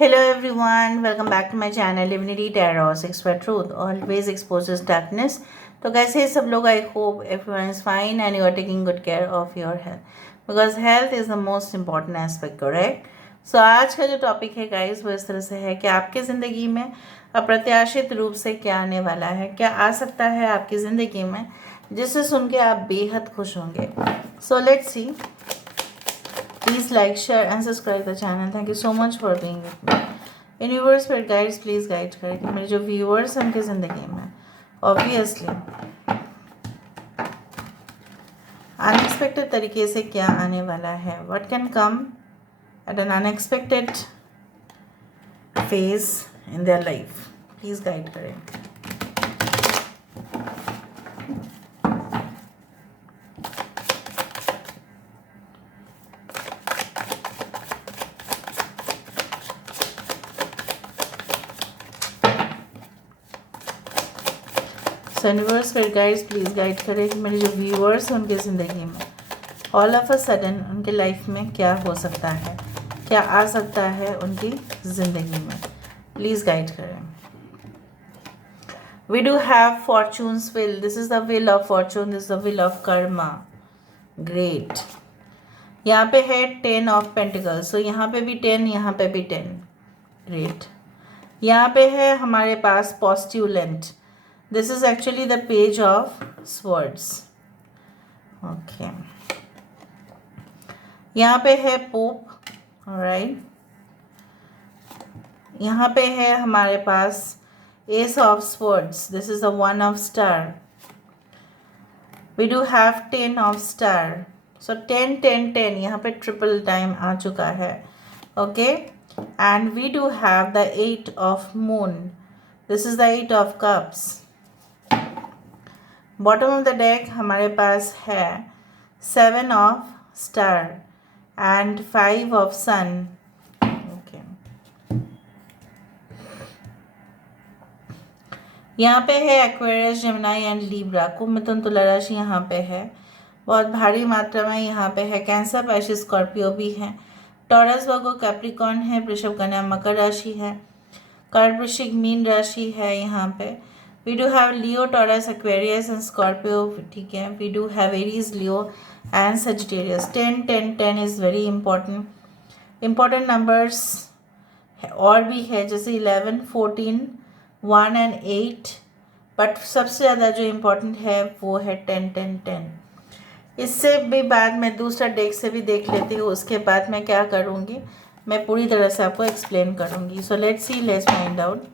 Hello everyone, welcome back to my channel Divinity Tarot 6 for Truth always exposes darkness. तो कैसे सब लोग? I hope everyone is fine and you are taking good care of your health because health is the most important aspect, correct? So आज का जो topic है guys वो इस तरह से है कि आपकी ज़िंदगी में अप्रत्याशित रूप से क्या आने वाला है, क्या आ सकता है आपकी ज़िंदगी में जिसे सुन के आप बेहद खुश होंगे. So let's see. Please like, share and subscribe the channel. Thank you so much for being with me. Universe पर गाइड्स प्लीज़ गाइड करें मेरे जो व्यूअर्स हैं उनकी ज़िंदगी में ऑब्वियसली अनएक्सपेक्टेड तरीके से क्या आने वाला है. What can come at an unexpected phase in their life. Please guide करें. यूनिवर्स पर गाइड्स प्लीज़ गाइड करें कि मेरे जो व्यूअर्स हैं उनकी ज़िंदगी में ऑल ऑफ अ सडन उनके लाइफ में क्या हो सकता है, क्या आ सकता है उनकी ज़िंदगी में. प्लीज़ गाइड करें. We do have fortune's will. This is the will of fortune. This is the will of karma. Great. यहाँ पे है 10 ऑफ पेंटिकल्स. सो यहाँ पे भी 10, यहाँ पे भी 10. ग्रेट. यहाँ पे है हमारे पास पॉस्ट्यूलेंट. This is actually the page of swords. Okay. यहाँ पे है पोप. alright. यहाँ पे है हमारे पास ace of swords. This is the one of star. We do have 10 of star. So 10 10 10 यहाँ पे ट्रिपल टाइम आ चुका है. Okay. And we do have the 8 of moon. This is the 8 of cups. Bottom of the deck हमारे पास है 7 of star and 5 of sun. Okay. यहाँ पे है एक्वेरियस, जेमिनी एंड लिब्रा. कुंभ, मिथुन, तुला राशि यहाँ पे है बहुत भारी मात्रा में. यहाँ पे है कैंसर, pisces, स्कॉर्पियो भी है. टॉरस, वर्गो, कैप्रिकॉर्न है. वृषभ, कन्या, मकर राशि है. कर्क, वृश्चिक, मीन राशि है यहाँ पे. We do have Leo, Taurus, Aquarius and Scorpio. ठीक है. We do have Aries, Leo and Sagittarius. 10 10 10 is very important. Important numbers और भी है जैसे 11, 14, 1 and 8. बट सबसे ज़्यादा जो इम्पोर्टेंट है वो है 10 10 10. इससे भी बाद में दूसरा डेक से भी देख लेती हूँ. उसके बाद मैं क्या करूँगी मैं पूरी तरह से आपको एक्सप्लेन करूँगी. So let's see, let's find out.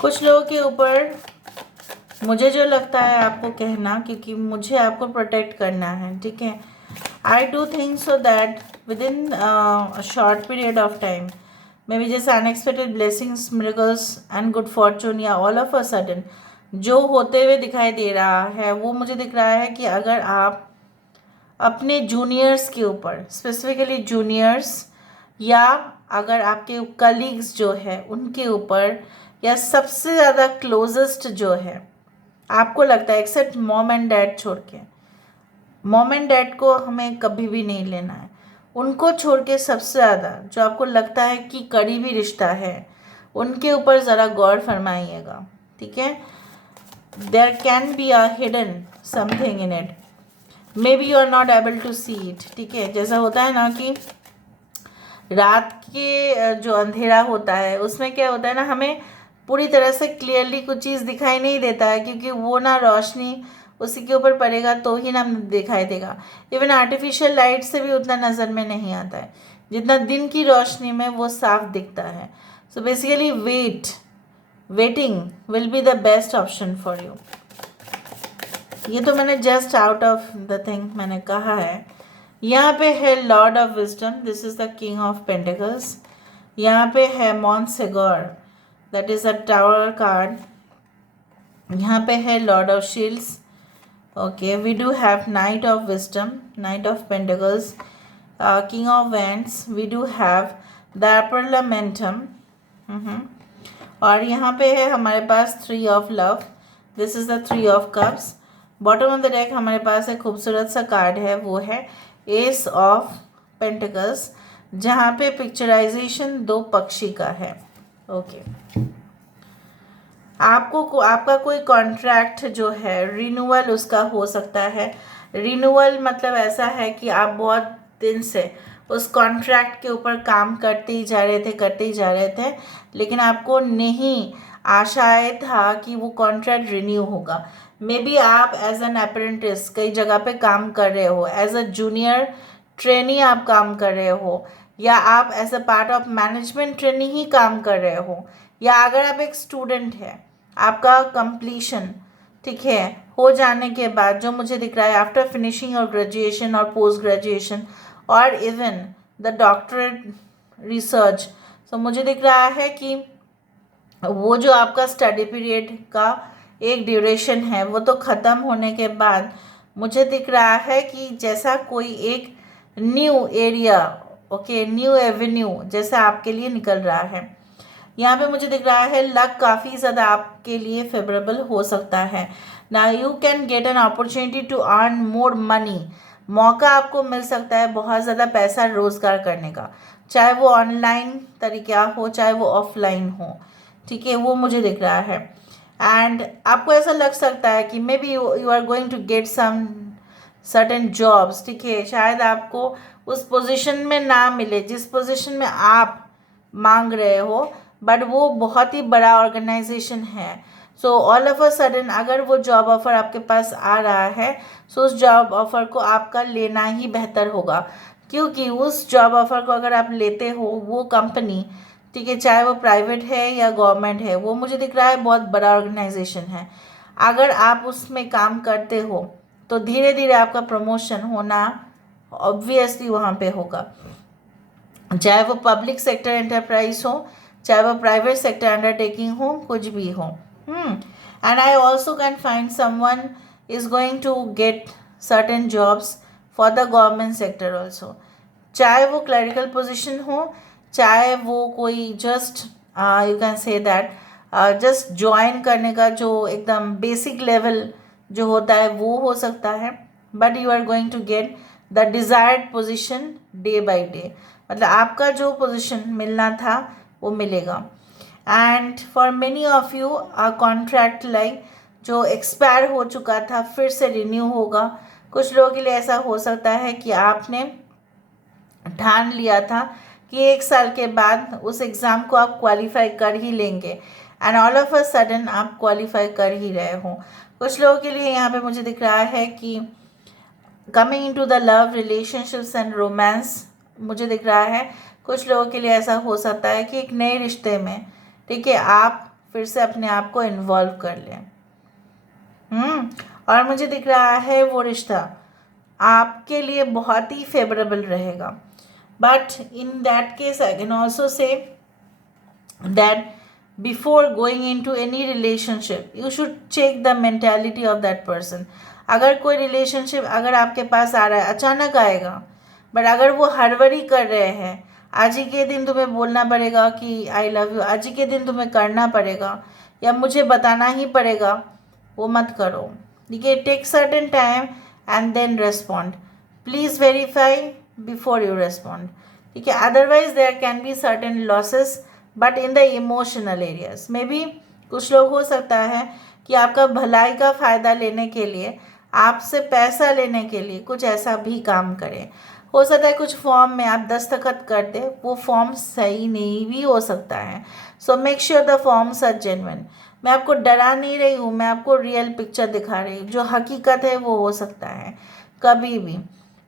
कुछ लोगों के ऊपर मुझे जो लगता है आपको कहना, क्योंकि मुझे आपको प्रोटेक्ट करना है. ठीक है. I do think so that within a short period of time may be जैसे unexpected blessings, miracles and good fortune या ऑल ऑफ अ सडन जो होते हुए दिखाई दे रहा है वो मुझे दिख रहा है कि अगर आप अपने जूनियर्स के ऊपर, स्पेसिफिकली जूनियर्स, या अगर आपके कलीग्स जो है उनके ऊपर, या सबसे ज़्यादा क्लोजेस्ट जो है आपको लगता है, एक्सेप्ट मॉम एंड डैड छोड़ के, मॉम एंड डैड को हमें कभी भी नहीं लेना है, उनको छोड़ के सबसे ज़्यादा जो आपको लगता है कि करीबी रिश्ता है उनके ऊपर ज़रा गौर फरमाइएगा. ठीक है. There can be a hidden something in it. Maybe you are not able to see it. ठीक है. जैसा होता है ना कि रात के जो अंधेरा होता है उसमें क्या होता है ना, हमें पूरी तरह से क्लियरली कुछ चीज़ दिखाई नहीं देता है क्योंकि वो ना रोशनी उसी के ऊपर पड़ेगा तो ही ना दिखाई देगा. इवन आर्टिफिशियल लाइट से भी उतना नज़र में नहीं आता है जितना दिन की रोशनी में वो साफ दिखता है. So basically waiting will be the best option for you. ये तो मैंने just out of the thing मैंने कहा है. यहाँ पे है lord of wisdom. This is the king of pentacles. यहाँ पे है मॉन्सेगोर, that is a tower card. यहाँ पे है lord of shields. Okay. We do have knight of wisdom, knight of pentacles, king of wands. We do have the पार्लियामेंटम. और यहाँ पे है हमारे पास 3 of love. This is the 3 of cups. Bottom of the deck हमारे पास एक खूबसूरत सा card है, वो है एस ऑफ पेंटिकल्स, जहाँ पे पिक्चराइजेशन 2 पक्षी का है। ओके, आपका कोई कॉन्ट्रैक्ट जो है रिन्यूअल उसका हो सकता है। रिन्यूअल मतलब ऐसा है कि आप बहुत दिन से उस कॉन्ट्रैक्ट के ऊपर काम करते ही जा रहे थे, लेकिन आपको नहीं आशाएं था कि वो कॉन्ट्रैक्ट रिन्यू होगा। मे बी आप एज एन अप्रेंटिस कई जगह पे काम कर रहे हो, एज अ जूनियर ट्रेनी आप काम कर रहे हो, या आप as a part of management trainee ही काम कर रहे हो, या अगर आप एक स्टूडेंट है, आपका कंप्लीशन ठीक है हो जाने के बाद जो मुझे दिख रहा है आफ्टर फिनिशिंग और ग्रेजुएशन और पोस्ट ग्रेजुएशन और इवन द डॉक्टरेट रिसर्च, तो मुझे दिख रहा है कि वो जो आपका स्टडी पीरियड का एक ड्यूरेशन है वो तो ख़त्म होने के बाद मुझे दिख रहा है कि जैसा कोई एक new area, okay, new Avenue जैसा आपके लिए निकल रहा है। यहाँ पे मुझे दिख रहा है लक काफ़ी ज़्यादा आपके लिए फेवरेबल हो सकता है। ना you can get an opportunity to earn more money, मौका आपको मिल सकता है बहुत ज़्यादा पैसा रोज़गार करने का, चाहे वो ऑनलाइन तरीका हो चाहे वो ऑफलाइन हो, ठीक है, वो मुझे दिख रहा है। एंड आपको ऐसा लग सकता है कि maybe you are going to get some certain jobs, ठीक है, शायद आपको उस पोजीशन में ना मिले जिस पोजीशन में आप मांग रहे हो, बट वो बहुत ही बड़ा ऑर्गेनाइजेशन है। So all of a sudden अगर वो जॉब ऑफ़र आपके पास आ रहा है, सो उस जॉब ऑफ़र को आपका लेना ही बेहतर होगा, क्योंकि उस जॉब ऑफ़र को अगर आप लेते हो वो कंपनी, ठीक है, चाहे वो प्राइवेट है या गवर्नमेंट है, वो मुझे दिख रहा है बहुत बड़ा ऑर्गेनाइजेशन है। अगर आप उसमें काम करते हो तो धीरे धीरे आपका प्रमोशन होना ऑब्वियसली वहाँ पे होगा, चाहे वो पब्लिक सेक्टर एंटरप्राइज हो चाहे वो प्राइवेट सेक्टर अंडरटेकिंग हो, कुछ भी हो। And I also can find someone is going to get certain jobs for the government sector also, चाहे वो क्लरिकल पोजिशन हो चाहे वो कोई just you can say that just join करने का जो एकदम बेसिक लेवल जो होता है वो हो सकता है, but you are going to get the desired position day by day, मतलब आपका जो पोजिशन मिलना था वो मिलेगा। And for many of you a contract like जो एक्सपायर हो चुका था फिर से रिन्यू होगा। कुछ लोगों के लिए ऐसा हो सकता है कि आपने ठान लिया था कि 1 साल के बाद उस एग्ज़ाम को आप क्वालिफाई कर ही लेंगे, and all of a sudden आप क्वालिफाई कर ही रहे हो। कुछ लोगों के लिए यहाँ पे मुझे दिख रहा है कि coming into the love relationships and romance, मुझे दिख रहा है कुछ लोगों के लिए ऐसा हो सकता है कि एक नए रिश्ते में, ठीक है, आप फिर से अपने आप को इन्वॉल्व कर लें। और मुझे दिख रहा है वो रिश्ता आपके लिए बहुत ही फेवरेबल रहेगा, but in that case I can also say that before going into any relationship you should check the mentality of that person. अगर कोई रिलेशनशिप अगर आपके पास आ रहा है, अचानक आएगा, बट अगर वो हड़बड़ी कर रहे हैं, आज ही के दिन तुम्हें बोलना पड़ेगा कि आई लव यू, आज ही के दिन तुम्हें करना पड़ेगा या मुझे बताना ही पड़ेगा, वो मत करो, ठीक है, take certain time and then respond, please verify before you respond, ठीक है, otherwise there can be certain losses but in the emotional areas. Maybe कुछ लोग हो सकता है कि आपका भलाई का फ़ायदा लेने के लिए, आपसे पैसा लेने के लिए कुछ ऐसा भी काम करें। हो सकता है कुछ फॉर्म में आप दस्तखत कर दे, वो फॉर्म सही नहीं भी हो सकता है, so make sure the forms are genuine. मैं आपको डरा नहीं रही हूँ, मैं आपको रियल पिक्चर दिखा रही हूँ, जो हकीकत है वो हो सकता है कभी भी।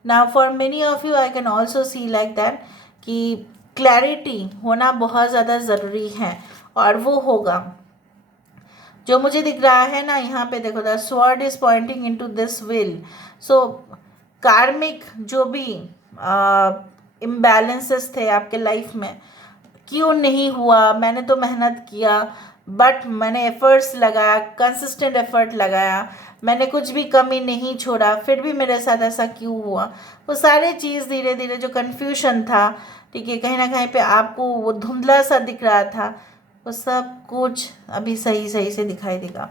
Now for many of you I can also see like that कि क्लैरिटी होना बहुत ज़्यादा ज़रूरी है, और वो होगा जो मुझे दिख रहा है ना, यहाँ पे देखो the sword is pointing into this will. So karmic जो भी इम्बैलेंसेस थे आपके लाइफ में, क्यों नहीं हुआ, मैंने तो मेहनत किया, बट मैंने एफर्ट्स लगाया, कंसिस्टेंट एफर्ट लगाया, मैंने कुछ भी कमी नहीं छोड़ा, फिर भी मेरे साथ ऐसा क्यों हुआ, वो सारे चीज़ धीरे धीरे जो कन्फ्यूशन था, ठीक है, कहीं ना कहीं पे आपको वो धुंधला सा दिख रहा था, वो सब कुछ अभी सही सही से दिखाई देगा।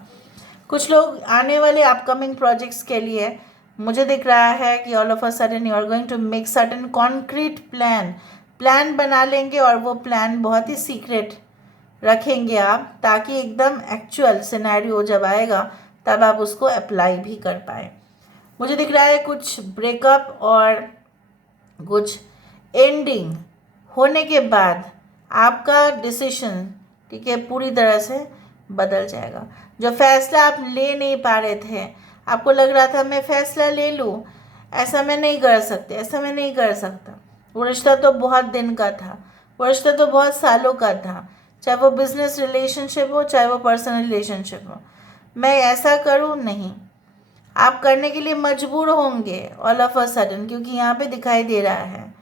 कुछ लोग आने वाले अपकमिंग प्रोजेक्ट्स के लिए मुझे दिख रहा है कि all of a sudden you are going to make certain concrete plan बना लेंगे, और वो प्लान बहुत ही सीक्रेट रखेंगे आप, ताकि एकदम एक्चुअल सिनेरियो जब आएगा तब आप उसको अप्लाई भी कर पाए। मुझे दिख रहा है कुछ ब्रेकअप और कुछ एंडिंग होने के बाद आपका डिसीजन, ठीक है, पूरी तरह से बदल जाएगा। जो फैसला आप ले नहीं पा रहे थे, आपको लग रहा था मैं फैसला ले लूँ, ऐसा मैं नहीं कर सकती, ऐसा मैं नहीं कर सकता, वो रिश्ता तो बहुत दिन का था, वो रिश्ता तो बहुत सालों का था, चाहे वो बिजनेस रिलेशनशिप हो चाहे वो पर्सनल रिलेशनशिप हो, मैं ऐसा करूँ नहीं। आप करने के लिए मजबूर होंगे ऑल ऑफ अ सडन, क्योंकि यहाँ पे दिखाई दे रहा है,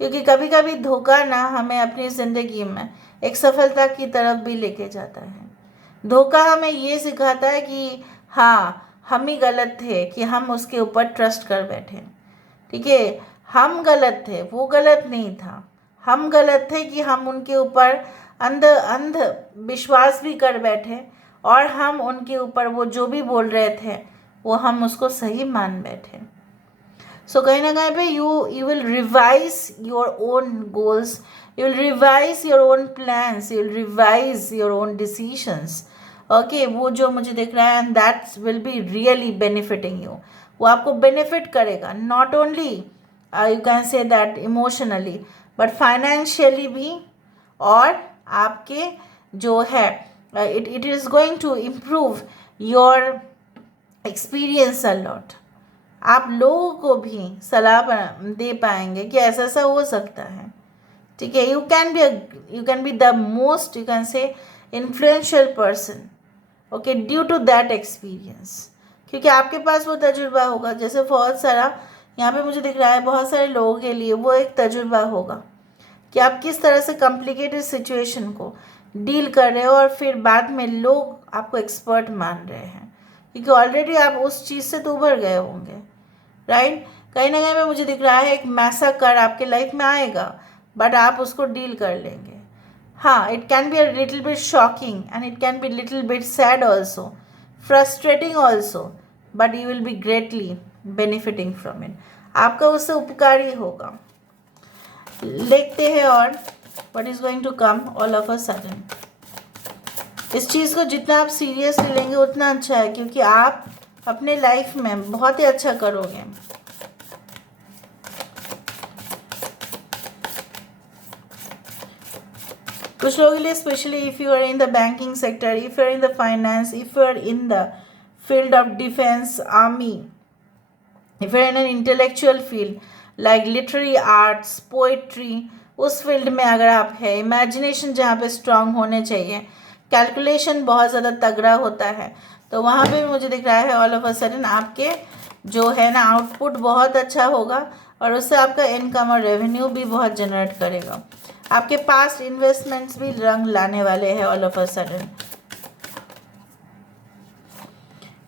क्योंकि कभी कभी धोखा ना हमें अपनी ज़िंदगी में एक सफलता की तरफ भी लेके जाता है। धोखा हमें ये सिखाता है कि हाँ, हम ही गलत थे कि हम उसके ऊपर ट्रस्ट कर बैठे, ठीक है, हम गलत थे, वो गलत नहीं था। हम गलत थे कि हम उनके ऊपर अंध विश्वास भी कर बैठे, और हम उनके ऊपर वो जो भी बोल रहे थे वो हम उसको सही मान बैठे। सो कहीं ना कहीं पे you will revise your own goals, you will revise your own plans, you will revise your own decisions. Okay, वो जो मुझे दिख रहा है, and that will be really benefiting you. वो आपको बेनिफिट करेगा, not only you can say that emotionally, but financially भी, और आपके जो है it is going to improve your experience a lot. आप लोगों को भी सलाह दे पाएंगे कि ऐसा ऐसा हो सकता है, ठीक है। You can be the most, you can say, influential person, okay, due to that experience, क्योंकि आपके पास वो तजुर्बा होगा। जैसे बहुत सारा यहाँ पे मुझे दिख रहा है, बहुत सारे लोगों के लिए वो एक तजुर्बा होगा कि आप किस तरह से कॉम्प्लिकेटेड सिचुएशन को डील कर रहे हो, और फिर बाद में लोग आपको एक्सपर्ट मान रहे हैं, क्योंकि ऑलरेडी आप उस चीज़ से तो उभर गए होंगे, राइट। कहीं ना कहीं में मुझे दिख रहा है एक मैसाकर आपके लाइफ में आएगा, बट आप उसको डील कर लेंगे। हाँ, it can be a little bit shocking and it can be little bit sad also, frustrating also, but you will be greatly benefiting from it. आपका उससे उपकार ही होगा। देखते हैं और what is going to come all of a sudden. इस चीज़ को जितना आप सीरियसली लेंगे उतना अच्छा है, क्योंकि आप अपने लाइफ में बहुत ही अच्छा करोगे। कुछ लोगों के लिए specially if you are in the banking sector, if you are in the finance, if you are in the field of defence, army, if you are in an intellectual field like literary arts, poetry, उस field में अगर आप है, imagination जहाँ पे strong होने चाहिए, calculation बहुत ज़्यादा तगड़ा होता है, तो वहाँ पे भी मुझे दिख रहा है ऑल ऑफ अ सडन आपके जो है ना आउटपुट बहुत अच्छा होगा, और उससे आपका इनकम और रेवेन्यू भी बहुत जनरेट करेगा। आपके पास इन्वेस्टमेंट्स भी रंग लाने वाले हैं ऑल ऑफ अ सडन।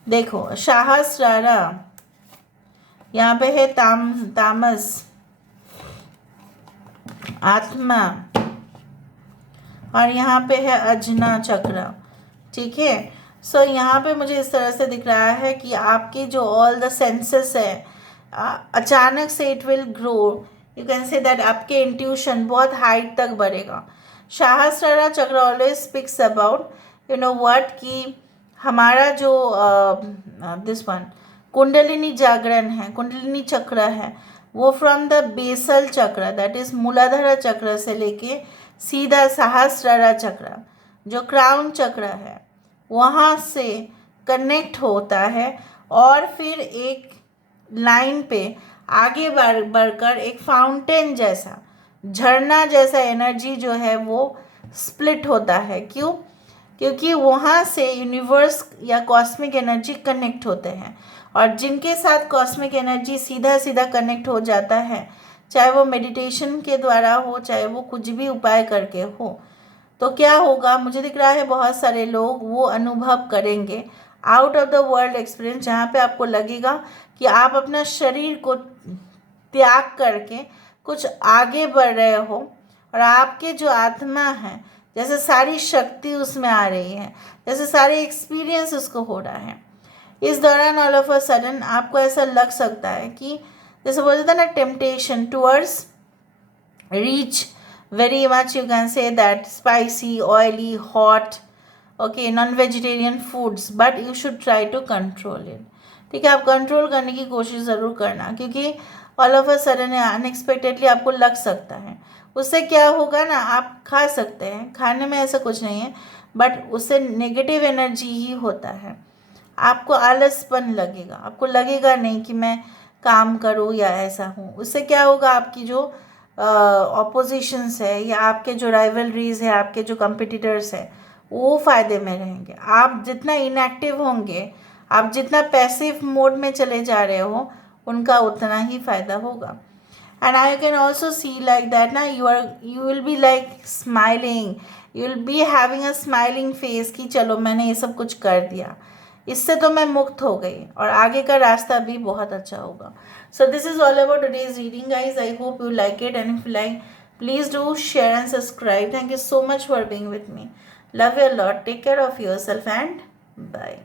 देखो, सहस्रारा यहाँ पे है, तामस, आत्मा, और यहाँ पे है अजना चक्र, ठीक है। सो यहाँ पे मुझे इस तरह से दिख रहा है कि आपकी जो ऑल द सेंसेस है, अचानक से it will grow, you can say that आपके इंट्यूशन बहुत हाइट तक बढ़ेगा। सहस्रारा चक्र always speaks about you know what, कि हमारा जो दिस वन कुंडलिनी जागरण है, कुंडलिनी चक्र है, वो फ्रॉम द बेसल चक्र, दैट इज मूलाधारा चक्र से लेके सीधा सहस्रारा चक्र जो क्राउन चक्र है वहाँ से कनेक्ट होता है, और फिर एक लाइन पे आगे बढ़कर एक फाउंटेन जैसा, झरना जैसा एनर्जी जो है वो स्प्लिट होता है। क्यों? क्योंकि वहाँ से यूनिवर्स या कॉस्मिक एनर्जी कनेक्ट होते हैं, और जिनके साथ कॉस्मिक एनर्जी सीधा सीधा कनेक्ट हो जाता है, चाहे वो मेडिटेशन के द्वारा हो, चाहे वो कुछ भी उपाय करके हो, तो क्या होगा, मुझे दिख रहा है बहुत सारे लोग वो अनुभव करेंगे out of the world experience, जहाँ पे आपको लगेगा कि आप अपना शरीर को त्याग करके कुछ आगे बढ़ रहे हो, और आपके जो आत्मा है, जैसे सारी शक्ति उसमें आ रही है, जैसे सारे एक्सपीरियंस उसको हो रहा है। इस दौरान ऑल ऑफ अ सडन आपको ऐसा लग सकता है कि जैसे बोलते थे ना, temptation towards reach very much, you can say that, spicy, oily, hot, okay, non-vegetarian foods, but you should try to control it. ठीक है, आप कंट्रोल करने की कोशिश ज़रूर करना, क्योंकि all of a sudden unexpectedly आपको लग सकता है। उससे क्या होगा ना, आप खा सकते हैं, खाने में ऐसा कुछ नहीं है, बट उससे नेगेटिव एनर्जी ही होता है। आपको आलसपन लगेगा, आपको लगेगा नहीं कि मैं काम करूँ या ऐसा हूँ। उससे क्या होगा, आपकी जो ऑपोजिशंस है या आपके जो राइवलरीज है, आपके जो कंपिटिटर्स है, वो फ़ायदे में रहेंगे। आप जितना इनएक्टिव होंगे, आप जितना पैसिव मोड में चले जा रहे हो, उनका उतना ही फ़ायदा होगा। And I can also see like that ना, you will be like smiling, you will be having a smiling face कि चलो मैंने ये सब कुछ कर दिया, इससे तो मैं मुक्त हो गई और आगे का रास्ता भी बहुत अच्छा होगा। So this is all about today's reading, guys. I hope you like it, and if you like, please do share and subscribe. Thank you so much for being with me. Love you a lot. Take care of yourself and bye.